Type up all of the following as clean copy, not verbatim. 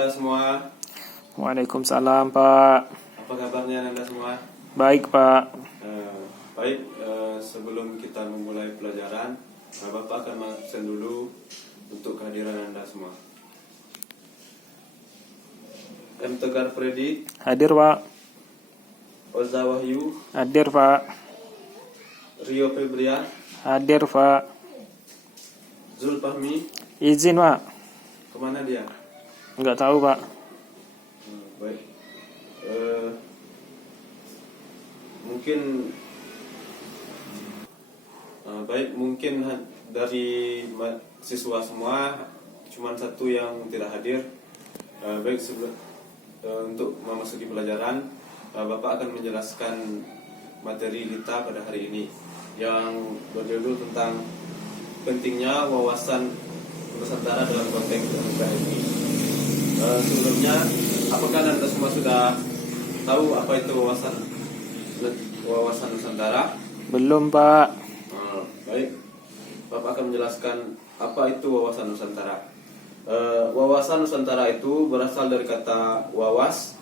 Anda semua. Waalaikumsalam, Pak. Apa kabarnya Anda semua? Baik, Pak. Baik, sebelum kita memulai pelajaran, Bapak akan mengabsen dulu untuk kehadiran Anda semua. M. Tegar Freddy, Hadir, Pak. Oza Wahyu, Hadir, Pak. Rio Febrian, Hadir, Pak. Zul Fahmi. Izin, Pak. Kemana dia? Enggak tahu, Pak. Baik. Mungkin dari siswa semua cuma satu yang tidak hadir. Untuk memasuki pelajaran, Bapak akan menjelaskan materi kita pada hari ini yang berjudul tentang pentingnya wawasan Nusantara dalam konteks NKRI. Sebelumnya, apakah Anda semua sudah tahu apa itu wawasan Nusantara? Belum, Pak. Baik, Bapak akan menjelaskan apa itu wawasan Nusantara. Wawasan Nusantara itu berasal dari kata wawas,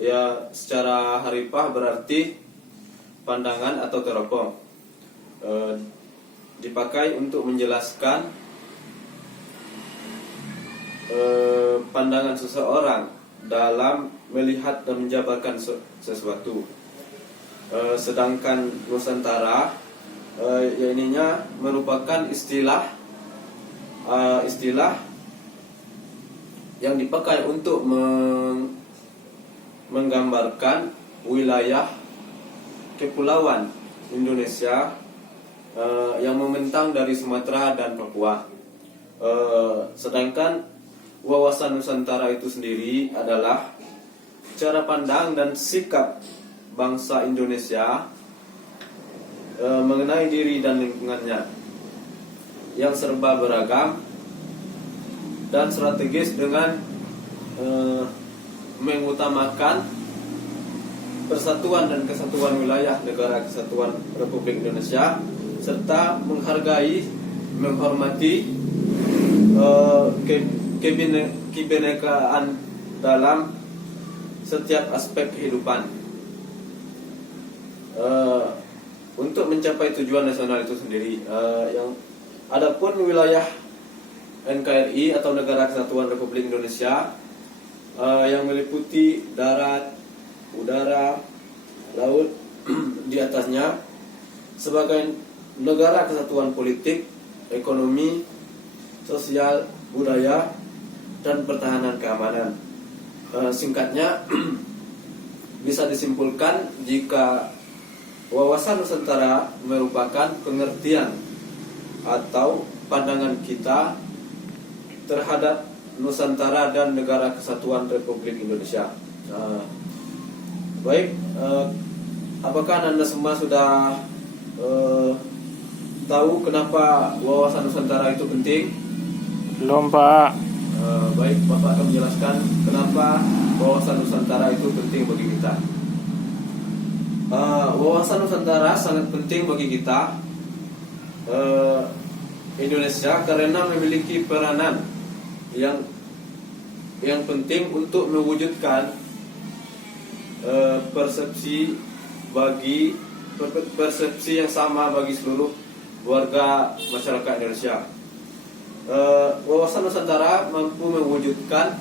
ya secara harfiah berarti pandangan atau teropong. Dipakai untuk menjelaskan pandangan seseorang dalam melihat dan menjabarkan sesuatu. Sedangkan Nusantara ininya merupakan istilah yang dipakai untuk menggambarkan wilayah kepulauan Indonesia yang membentang dari Sumatera dan Papua. Sedangkan wawasan Nusantara itu sendiri adalah cara pandang dan sikap bangsa Indonesia mengenai diri dan lingkungannya yang serba beragam dan strategis dengan mengutamakan persatuan dan kesatuan wilayah Negara Kesatuan Republik Indonesia serta menghargai, menghormati kebinekaan dalam setiap aspek kehidupan. Untuk mencapai tujuan nasional itu sendiri, yang adapun wilayah NKRI atau Negara Kesatuan Republik Indonesia yang meliputi darat, udara, laut di atasnya sebagai negara kesatuan politik, ekonomi, sosial, budaya, dan pertahanan keamanan. Singkatnya, bisa disimpulkan jika wawasan Nusantara merupakan pengertian atau pandangan kita terhadap Nusantara dan Negara Kesatuan Republik Indonesia. Baik, apakah Anda semua sudah tahu kenapa wawasan Nusantara itu penting? Belum, Pak. Baik, Bapak akan menjelaskan kenapa wawasan Nusantara itu penting bagi kita. Wawasan Nusantara sangat penting bagi kita Indonesia karena memiliki peranan yang penting untuk mewujudkan persepsi yang sama bagi seluruh warga masyarakat Indonesia. Wawasan Nusantara mampu mewujudkan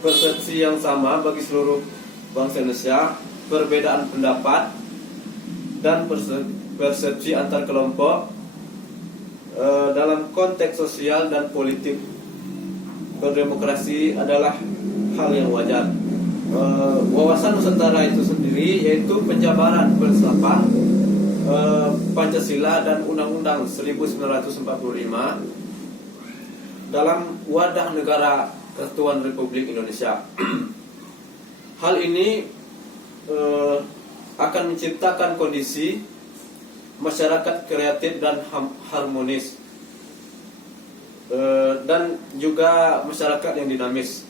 persepsi yang sama bagi seluruh bangsa Indonesia, perbedaan pendapat dan persepsi antar kelompok dalam konteks sosial dan politik berdemokrasi adalah hal yang wajar. Wawasan Nusantara itu sendiri yaitu penjabaran filsafat Pancasila dan Undang-Undang 1945 dalam wadah Negara Kesatuan Republik Indonesia. Hal ini akan menciptakan kondisi masyarakat kreatif dan harmonis dan juga masyarakat yang dinamis.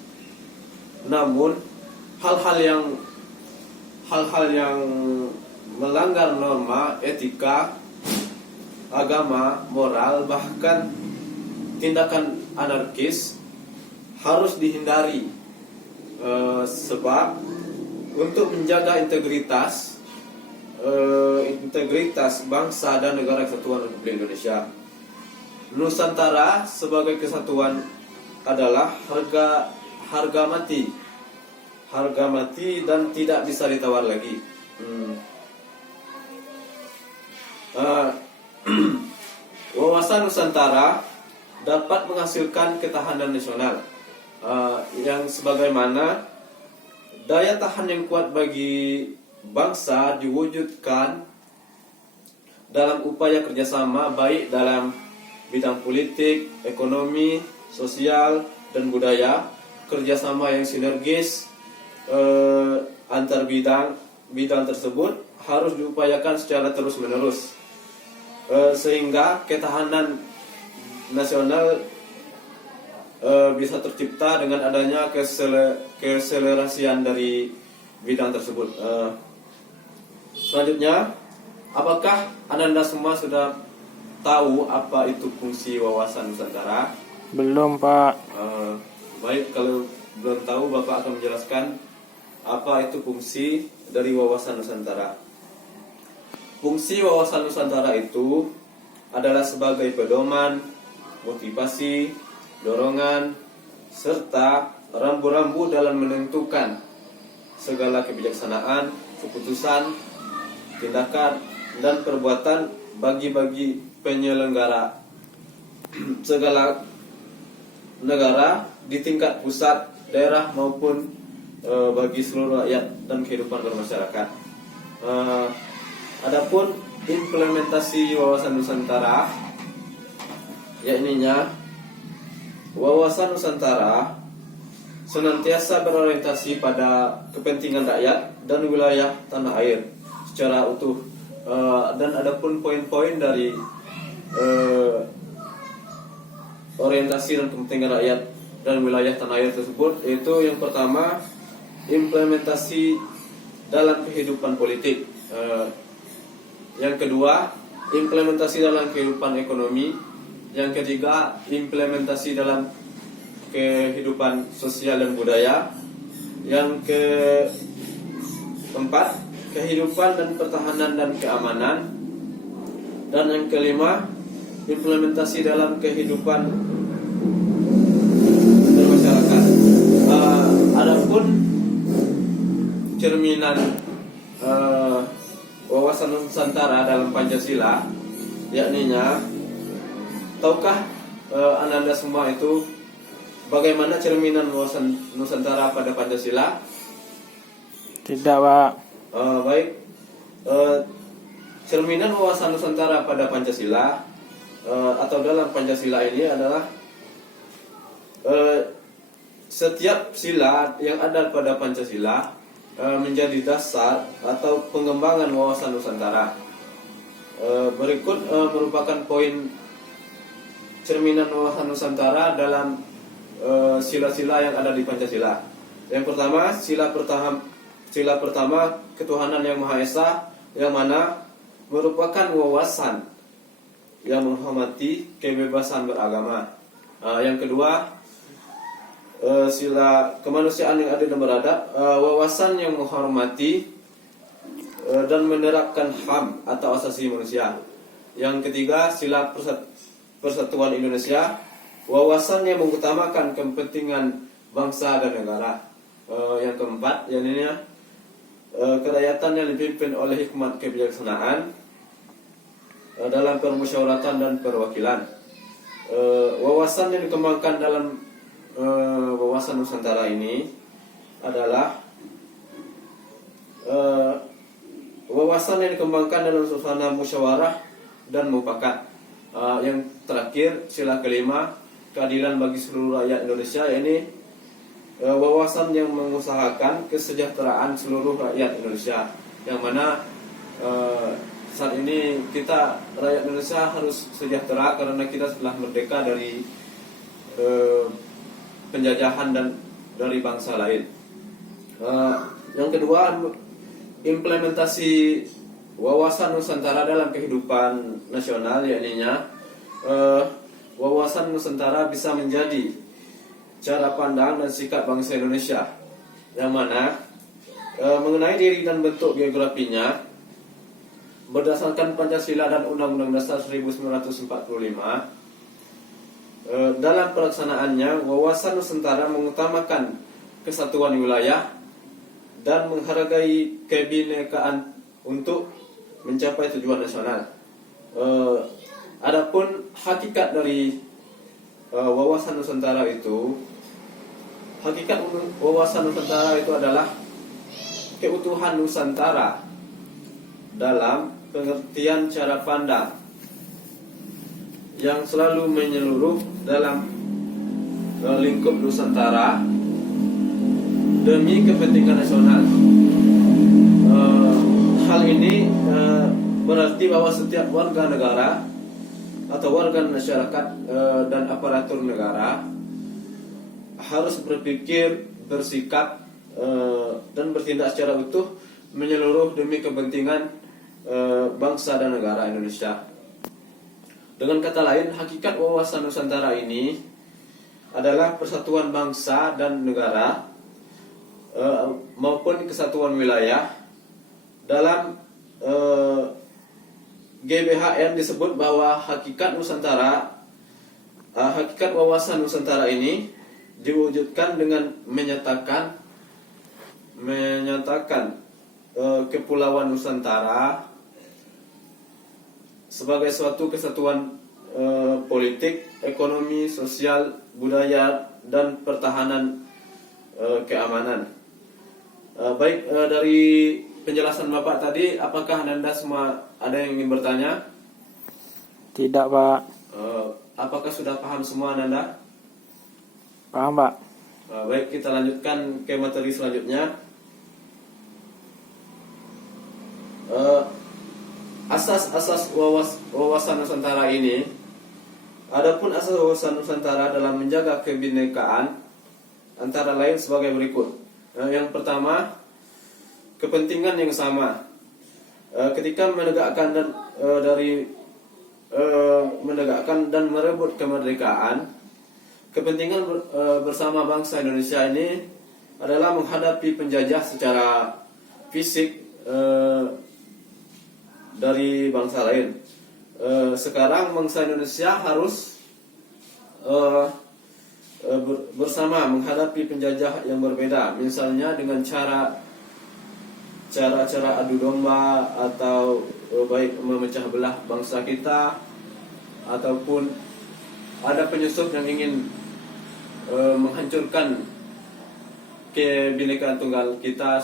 Namun hal-hal yang melanggar norma etika, agama, moral, bahkan tindakan anarkis harus dihindari, sebab untuk menjaga integritas bangsa dan negara kesatuan Republik Indonesia, Nusantara sebagai kesatuan adalah harga mati dan tidak bisa ditawar lagi. Wawasan Nusantara dapat menghasilkan ketahanan nasional, yang sebagaimana daya tahan yang kuat bagi bangsa diwujudkan dalam upaya kerjasama baik dalam bidang politik, ekonomi, sosial, dan budaya. Kerjasama yang sinergis antar bidang tersebut harus diupayakan secara terus-menerus, sehingga ketahanan nasional bisa tercipta dengan adanya keselerasian dari bidang tersebut. Selanjutnya, apakah Ananda semua sudah tahu apa itu fungsi wawasan Nusantara? Belum, Pak. Baik, kalau belum tahu, Bapak akan menjelaskan apa itu fungsi dari wawasan Nusantara. Fungsi wawasan Nusantara itu adalah sebagai pedoman, motivasi, dorongan, serta rambu-rambu dalam menentukan segala kebijaksanaan, keputusan, tindakan, dan perbuatan bagi penyelenggara segala negara di tingkat pusat, daerah maupun bagi seluruh rakyat dan kehidupan bermasyarakat. Adapun implementasi wawasan Nusantara, yakni wawasan Nusantara senantiasa berorientasi pada kepentingan rakyat dan wilayah tanah air secara utuh. Dan adapun poin-poin dari orientasi dan kepentingan rakyat dan wilayah tanah air tersebut, yaitu yang pertama, implementasi dalam kehidupan politik. Yang kedua, implementasi dalam kehidupan ekonomi. Yang ketiga, implementasi dalam kehidupan sosial dan budaya. Yang keempat, kehidupan dan pertahanan dan keamanan. Dan yang kelima, implementasi dalam kehidupan bermasyarakat. Adapun cerminan wawasan Nusantara dalam Pancasila, yakni tahukah Ananda semua itu bagaimana cerminan wawasan Nusantara pada Pancasila? Tidak, Pak. Baik. Cerminan wawasan Nusantara pada Pancasila atau dalam Pancasila ini adalah setiap sila yang ada pada Pancasila menjadi dasar atau pengembangan wawasan Nusantara. Berikut merupakan poin cerminan wawasan Nusantara dalam sila-sila yang ada di Pancasila. Yang pertama, sila pertama ketuhanan yang Maha Esa, yang mana merupakan wawasan yang menghormati kebebasan beragama. Yang kedua, sila kemanusiaan yang adil dan beradab, wawasan yang menghormati dan menerapkan HAM atau asasi manusia. Yang ketiga, sila persatuan Indonesia, wawasan yang mengutamakan kepentingan bangsa dan negara. Yang keempat, yakni kerakyatan yang dipimpin oleh hikmat kebijaksanaan dalam permusyawaratan dan perwakilan. Wawasan yang dikembangkan dalam wawasan Nusantara ini adalah wawasan yang dikembangkan dalam suasana musyawarah dan mufakat. Yang terakhir, sila kelima, keadilan bagi seluruh rakyat Indonesia, yakni wawasan yang mengusahakan kesejahteraan seluruh rakyat Indonesia, yang mana saat ini kita rakyat Indonesia harus sejahtera karena kita telah merdeka dari penjajahan dan dari bangsa lain. Yang kedua, implementasi wawasan Nusantara dalam kehidupan nasional, yakni wawasan Nusantara bisa menjadi cara pandang dan sikap bangsa Indonesia, yang mana mengenai diri dan bentuk geografinya berdasarkan Pancasila dan Undang-Undang Dasar 1945. Dalam pelaksanaannya, wawasan Nusantara mengutamakan kesatuan wilayah dan menghargai kebinekaan untuk mencapai tujuan nasional. Adapun hakikat dari wawasan Nusantara itu, hakikat wawasan Nusantara itu adalah keutuhan Nusantara dalam pengertian cara pandang yang selalu menyeluruh dalam lingkup Nusantara demi kepentingan nasional. Hal ini berarti bahwa setiap warga negara atau warga masyarakat dan aparatur negara harus berpikir, bersikap dan bertindak secara utuh menyeluruh demi kepentingan bangsa dan negara Indonesia. Dengan kata lain, hakikat wawasan Nusantara ini adalah persatuan bangsa dan negara maupun kesatuan wilayah. Dalam GBHN disebut bahwa hakikat Nusantara, hakikat wawasan Nusantara ini diwujudkan dengan menyatakan kepulauan Nusantara sebagai suatu kesatuan politik, ekonomi, sosial, budaya, dan pertahanan keamanan. Baik, dari penjelasan Bapak tadi, apakah Anda semua ada yang ingin bertanya? Tidak, Pak. Apakah sudah paham semua Anda? Paham, Pak. Baik, kita lanjutkan ke materi selanjutnya. Asas-asas wawasan Nusantara ini. Adapun asas wawasan Nusantara dalam menjaga kebinekaan antara lain sebagai berikut. Yang pertama, kepentingan yang sama. Ketika menegakkan dan merebut kemerdekaan, kepentingan bersama bangsa Indonesia ini adalah menghadapi penjajah secara fisik dari bangsa lain. Sekarang bangsa Indonesia harus bersama menghadapi penjajah yang berbeda, misalnya dengan cara adu domba, atau baik memecah belah bangsa kita, ataupun ada penyusup yang ingin menghancurkan kebinekaan tunggal kita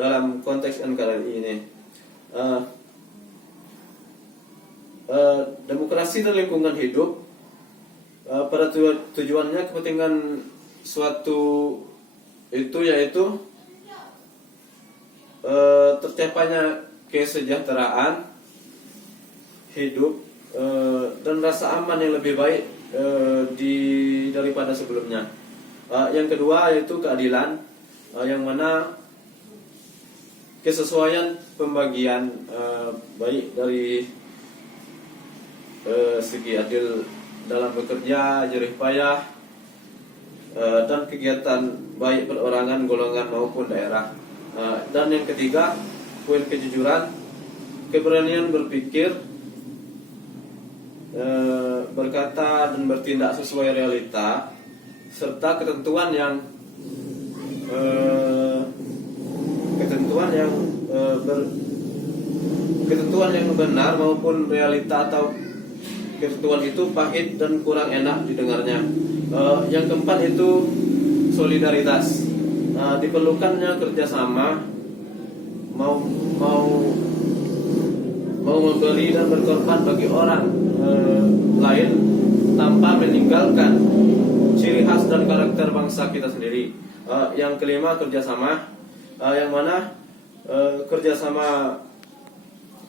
dalam konteks NKRI ini. Demokrasi dan lingkungan hidup pada tujuannya kepentingan suatu itu yaitu tercapainya kesejahteraan hidup dan rasa aman yang lebih baik daripada sebelumnya. Yang kedua yaitu keadilan, yang mana kesesuaian pembagian baik dari segi adil dalam bekerja, jerih payah, dan kegiatan baik perorangan, golongan maupun daerah. Dan yang ketiga, poin kejujuran, keberanian berpikir, berkata dan bertindak sesuai realita, serta ketentuan yang benar maupun realita atau ketentuan itu pahit dan kurang enak didengarnya. Yang keempat itu solidaritas. Diperlukannya kerjasama, mau memberi dan berkorban bagi orang lain tanpa meninggalkan ciri khas dan karakter bangsa kita sendiri. Yang kelima kerjasama, yang mana kerjasama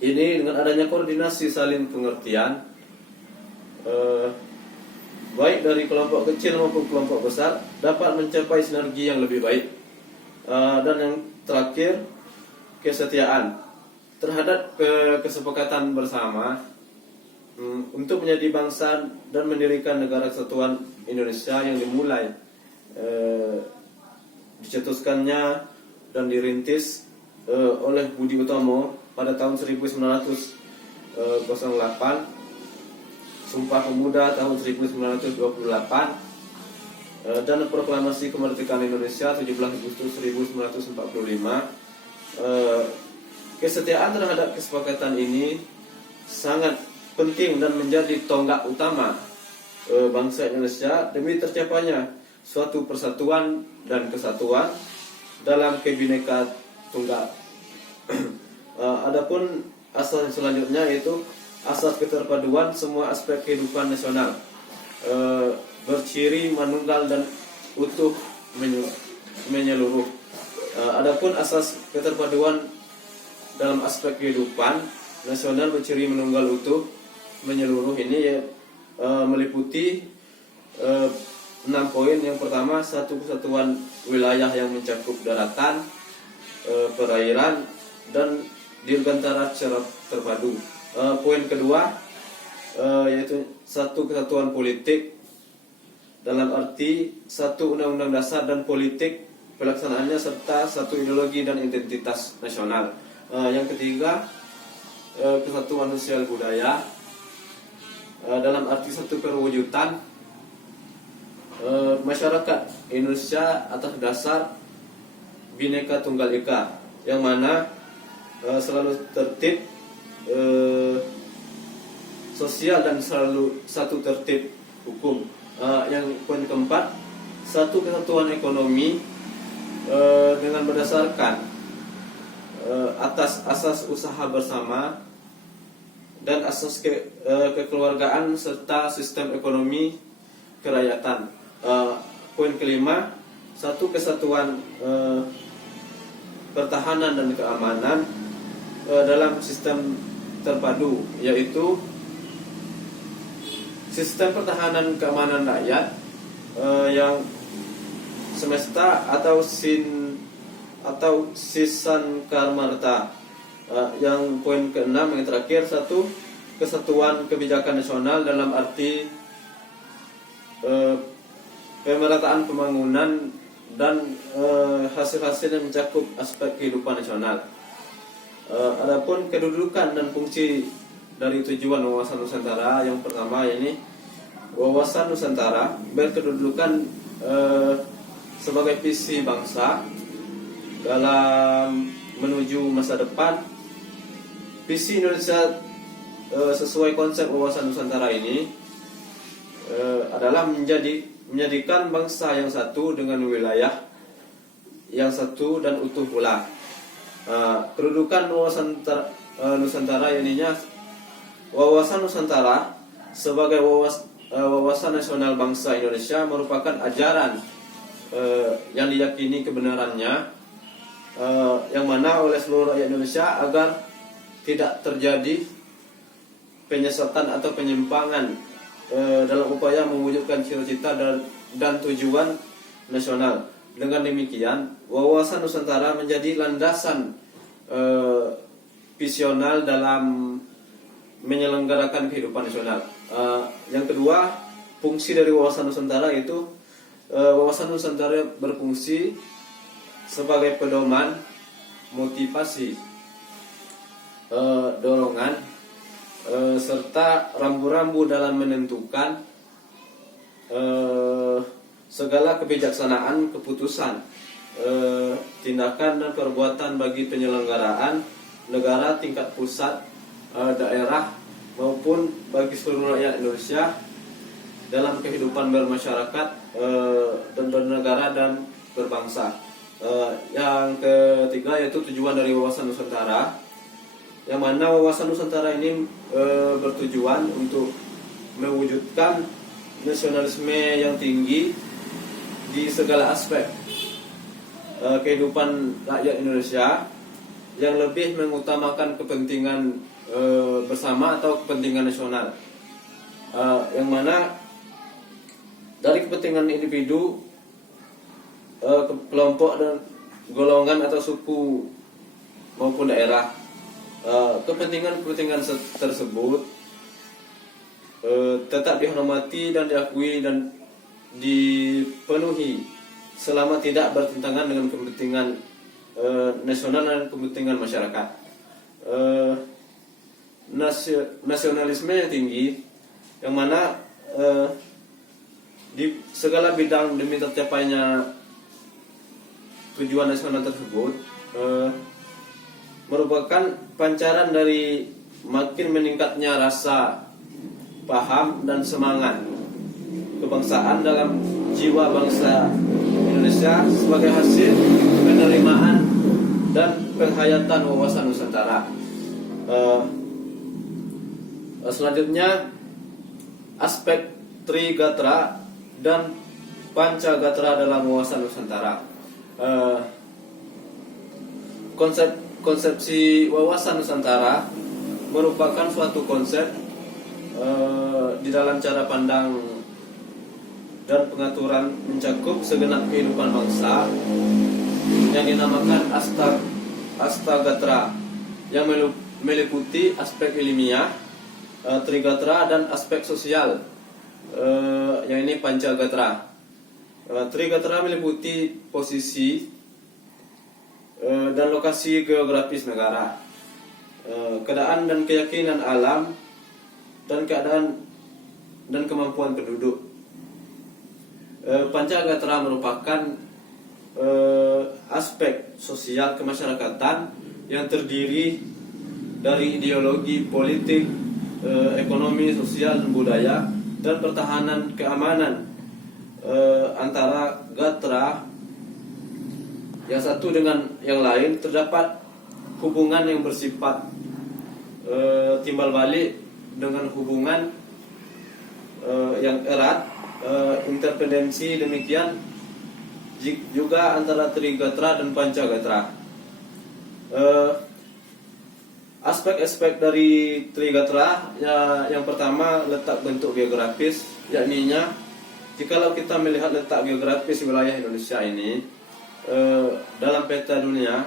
ini dengan adanya koordinasi saling pengertian, baik dari kelompok kecil maupun kelompok besar, dapat mencapai sinergi yang lebih baik. Dan yang terakhir, kesetiaan terhadap kesepakatan bersama, untuk menjadi bangsa dan mendirikan negara kesatuan Indonesia yang dimulai dicetuskannya dan dirintis oleh Budi Utomo pada tahun 1908, Sumpah Pemuda tahun 1928, dan Proklamasi Kemerdekaan Indonesia 17 Agustus 1945. Kesetiaan terhadap kesepakatan ini sangat penting dan menjadi tonggak utama bangsa Indonesia demi tercapainya suatu persatuan dan kesatuan dalam Kebinekaan Tunggal. Adapun asas selanjutnya yaitu asas keterpaduan semua aspek kehidupan nasional, berciri manunggal dan utuh menyeluruh. Adapun asas keterpaduan dalam aspek kehidupan nasional berciri manunggal utuh menyeluruh ini meliputi 6 poin. Yang pertama, satu kesatuan wilayah yang mencakup daratan, perairan, dan dirgantara secara terpadu. Poin kedua yaitu satu kesatuan politik dalam arti satu undang-undang dasar dan politik pelaksanaannya serta satu ideologi dan identitas nasional. Yang ketiga, kesatuan sosial budaya dalam arti satu perwujudan masyarakat Indonesia atas dasar Bhinneka Tunggal Ika, yang mana selalu tertib sosial dan selalu satu tertib hukum. Yang poin keempat, satu kesatuan ekonomi dengan berdasarkan atas asas usaha bersama dan asas kekeluargaan serta sistem ekonomi kerakyatan. Poin kelima, satu kesatuan pertahanan dan keamanan dalam sistem terpadu, yaitu sistem pertahanan keamanan rakyat yang semesta atau Sisan Karmarta. Yang poin keenam yang terakhir, satu kesatuan kebijakan nasional dalam arti pemerataan pembangunan dan hasil-hasil yang mencakup aspek kehidupan nasional. Adapun kedudukan dan fungsi dari tujuan wawasan Nusantara, yang pertama ini wawasan Nusantara berkedudukan sebagai visi bangsa dalam menuju masa depan. Visi Indonesia sesuai konsep wawasan Nusantara ini adalah menjadikan bangsa yang satu dengan wilayah yang satu dan utuh pula. Kedudukan wawasan Nusantara ininya wawasan Nusantara sebagai wawasan nasional bangsa Indonesia merupakan ajaran yang diyakini kebenarannya, yang mana oleh seluruh rakyat Indonesia agar tidak terjadi penyesatan atau penyimpangan dalam upaya mewujudkan cita-cita dan tujuan nasional. Dengan demikian, wawasan Nusantara menjadi landasan visional dalam menyelenggarakan kehidupan nasional. Yang kedua, fungsi dari wawasan Nusantara itu wawasan Nusantara berfungsi sebagai pedoman, motivasi, dorongan, serta rambu-rambu dalam menentukan segala kebijaksanaan keputusan, tindakan dan perbuatan bagi penyelenggaraan negara tingkat pusat, daerah maupun bagi seluruh rakyat Indonesia dalam kehidupan bermasyarakat dan bernegara dan berbangsa. Yang ketiga yaitu tujuan dari wawasan Nusantara, yang mana wawasan Nusantara ini bertujuan untuk mewujudkan nasionalisme yang tinggi di segala aspek kehidupan rakyat Indonesia, yang lebih mengutamakan kepentingan bersama atau kepentingan nasional, yang mana dari kepentingan individu, kelompok dan golongan atau suku maupun daerah, kepentingan tersebut tetap dihormati dan diakui dan dipenuhi selama tidak bertentangan dengan kepentingan nasional dan kepentingan masyarakat. Nasionalisme yang tinggi, yang mana di segala bidang demi tercapainya tujuan nasional tersebut merupakan pancaran dari makin meningkatnya rasa paham dan semangat kebangsaan dalam jiwa bangsa Indonesia sebagai hasil penerimaan dan penghayatan wawasan Nusantara. Selanjutnya, aspek Trigatra dan Pancagatra dalam wawasan Nusantara. Konsepsi wawasan Nusantara merupakan suatu konsep di dalam cara pandang dan pengaturan mencakup segenap kehidupan bangsa yang dinamakan Astagatra, yang meliputi aspek ilmiah, Trigatra, dan aspek sosial, yang ini Pancagatra. Trigatra meliputi posisi dan lokasi geografis negara, keadaan dan keyakinan alam, dan keadaan dan kemampuan penduduk. Pancagatra merupakan aspek sosial kemasyarakatan yang terdiri dari ideologi, politik, ekonomi, sosial, dan budaya, dan pertahanan keamanan antara gatra yang satu dengan yang lain. Terdapat hubungan yang bersifat timbal balik dengan hubungan yang erat, interdependensi. Demikian juga antara Trigatra dan Pancagatra. Aspek-aspek dari Trigatra, ya, yang pertama letak bentuk geografis, yakninya jikalau kita melihat letak geografis wilayah Indonesia ini dalam peta dunia,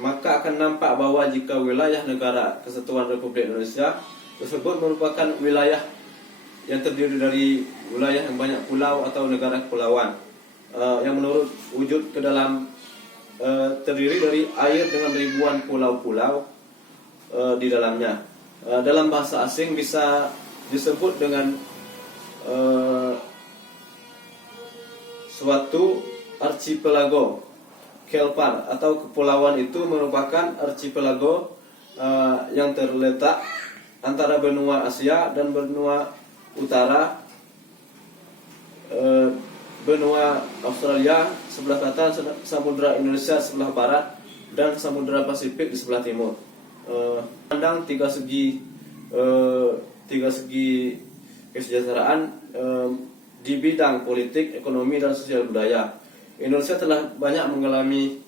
maka akan nampak bahwa jika wilayah negara Kesatuan Republik Indonesia tersebut merupakan wilayah yang terdiri dari wilayah yang banyak pulau atau negara kepulauan, yang menurut wujud ke dalam terdiri dari air dengan ribuan pulau-pulau di dalamnya. Dalam bahasa asing bisa disebut dengan suatu archipelago. Kelpar atau kepulauan itu merupakan archipelago yang terletak antara benua Asia dan benua utara, benua Australia sebelah selatan, Samudra Indonesia sebelah barat, dan Samudra Pasifik di sebelah timur. Pandang tiga segi kesejahteraan di bidang politik, ekonomi, dan sosial budaya. Indonesia telah banyak mengalami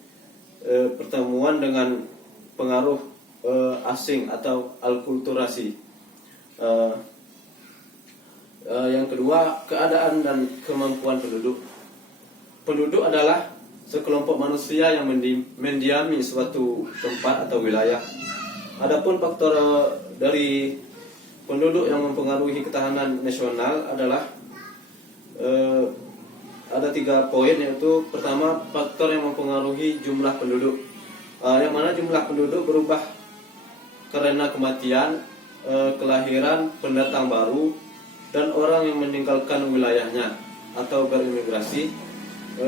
pertemuan dengan pengaruh asing atau alkulturasi. Yang kedua, keadaan dan kemampuan penduduk. Penduduk adalah sekelompok manusia yang mendiami suatu tempat atau wilayah. Adapun faktor dari penduduk yang mempengaruhi ketahanan nasional adalah ada 3 poin, yaitu pertama, faktor yang mempengaruhi jumlah penduduk, yang mana jumlah penduduk berubah karena kematian, kelahiran pendatang baru, dan orang yang meninggalkan wilayahnya atau berimigrasi.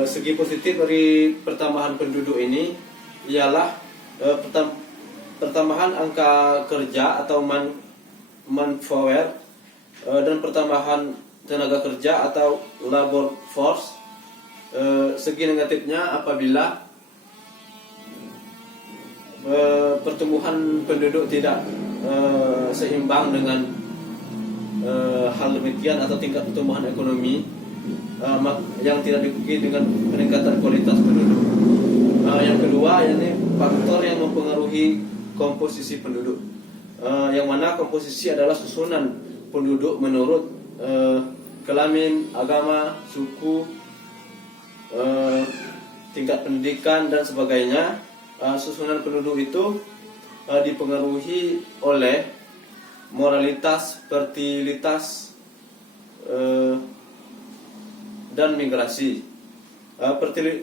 Segi positif dari pertambahan penduduk ini ialah pertambahan angka kerja atau manpower, dan pertambahan tenaga kerja atau labor force. Segi negatifnya apabila pertumbuhan penduduk tidak seimbang dengan hal demikian, atau tingkat pertumbuhan ekonomi yang tidak diikuti dengan peningkatan kualitas penduduk. Yang kedua, yakni faktor yang mempengaruhi komposisi penduduk, yang mana komposisi adalah susunan penduduk menurut kelamin, agama, suku, tingkat pendidikan, dan sebagainya. Susunan penduduk itu dipengaruhi oleh moralitas, fertilitas, dan migrasi. Fertilitas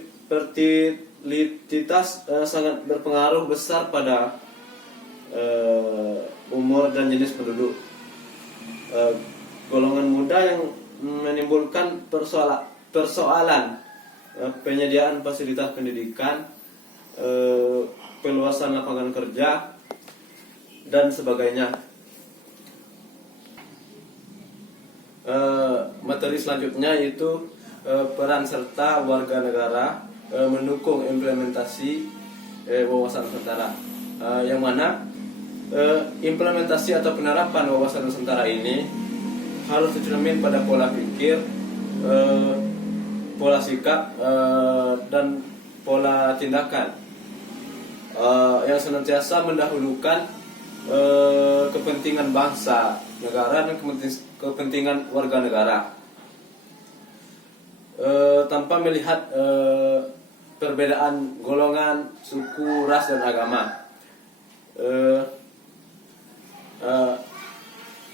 sangat berpengaruh besar pada umur dan jenis penduduk. Golongan muda yang menimbulkan persoalan penyediaan fasilitas pendidikan, peluasan lapangan kerja, dan sebagainya. Materi selanjutnya yaitu peran serta warga negara mendukung implementasi wawasan Nusantara, yang mana implementasi atau penerapan wawasan Nusantara ini harus dicermin pada pola pikir, pola sikap, dan pola tindakan yang senantiasa mendahulukan kepentingan bangsa, negara, dan kepentingan warga negara, tanpa melihat perbedaan golongan, suku, ras, dan agama.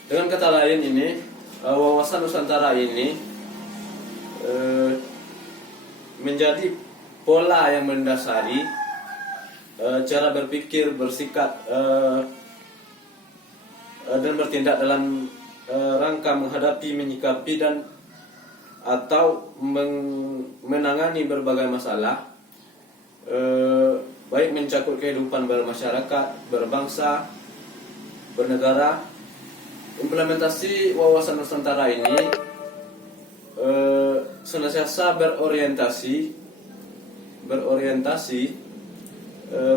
Dengan kata lain ini, wawasan Nusantara ini menjadi pola yang mendasari cara berpikir, bersikap, dan bertindak dalam rangka menghadapi, menyikapi, dan atau menangani berbagai masalah, baik mencakup kehidupan bermasyarakat, berbangsa, bernegara. Implementasi wawasan Nusantara ini senantiasa berorientasi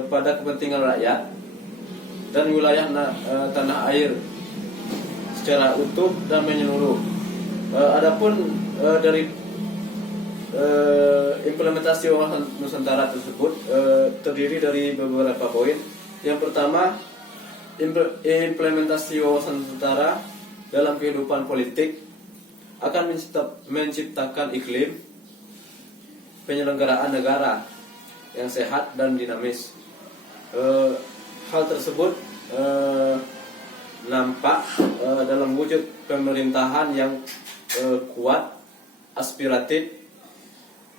pada kepentingan rakyat dan wilayah tanah air secara utuh dan menyeluruh. Adapun dari implementasi wawasan Nusantara tersebut terdiri dari beberapa poin. Yang pertama, implementasi wawasan Nusantara dalam kehidupan politik akan menciptakan iklim penyelenggaraan negara yang sehat dan dinamis. Hal tersebut nampak dalam wujud pemerintahan yang kuat, aspiratif,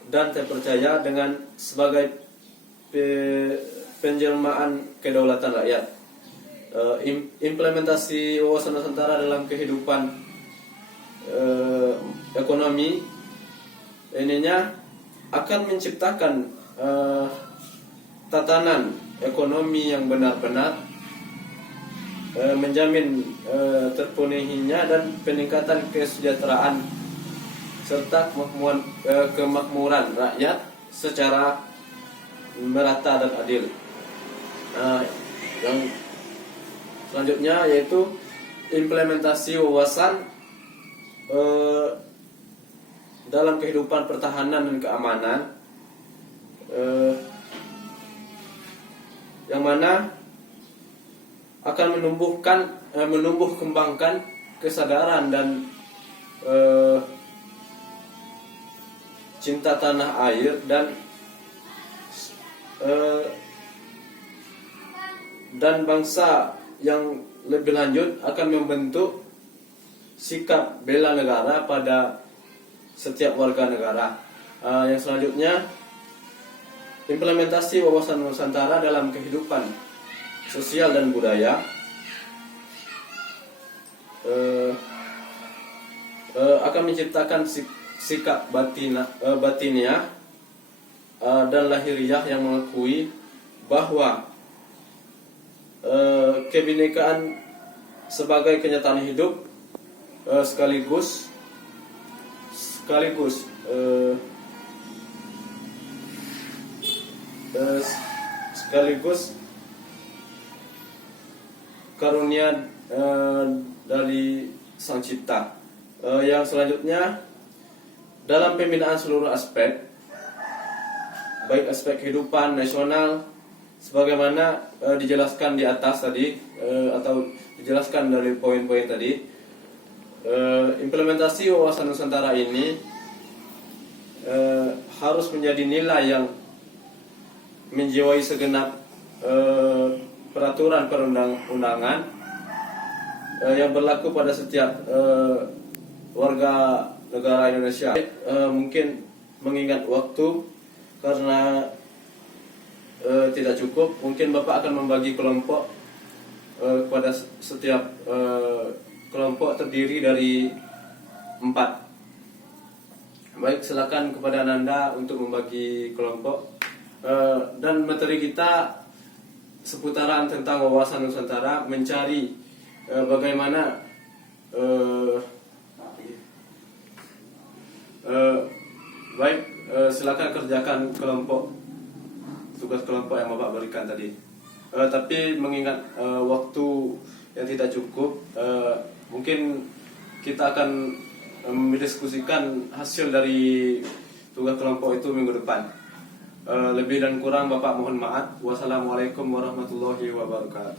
dan terpercaya dengan sebagai penjelmaan kedaulatan rakyat. Implementasi wawasan Nusantara dalam kehidupan ekonomi ininya akan menciptakan tatanan ekonomi yang benar-benar menjamin terpenuhinya dan peningkatan kesejahteraan serta kemakmuran rakyat secara merata dan adil. Yang selanjutnya yaitu implementasi wawasan dalam kehidupan pertahanan dan keamanan, yang mana akan menumbuh kembangkan kesadaran dan cinta tanah air dan bangsa yang lebih lanjut, akan membentuk sikap bela negara pada setiap warga negara. Yang selanjutnya, implementasi wawasan Nusantara dalam kehidupan sosial dan budaya akan menciptakan sikap batiniah dan lahiriah yang mengakui bahwa kebinekaan sebagai kenyataan hidup sekaligus karunia dari Sang Cipta. Yang selanjutnya, dalam pembinaan seluruh aspek, baik aspek kehidupan nasional sebagaimana dijelaskan di atas tadi, atau dijelaskan dari poin-poin tadi, implementasi wawasan Nusantara ini harus menjadi nilai yang menjiwai segenap peraturan perundang-undangan yang berlaku pada setiap warga negara Indonesia. Mungkin mengingat waktu karena tidak cukup, mungkin Bapak akan membagi kelompok kepada setiap kelompok terdiri dari 4. Baik, silakan kepada Ananda untuk membagi kelompok. Dan materi kita seputaran tentang wawasan Nusantara, mencari bagaimana baik, silakan kerjakan tugas kelompok yang Bapak berikan tadi. Tapi mengingat waktu yang tidak cukup, mungkin kita akan mendiskusikan hasil dari tugas kelompok itu minggu depan. Lebih dan kurang Bapak mohon maaf. Wassalamualaikum warahmatullahi wabarakatuh.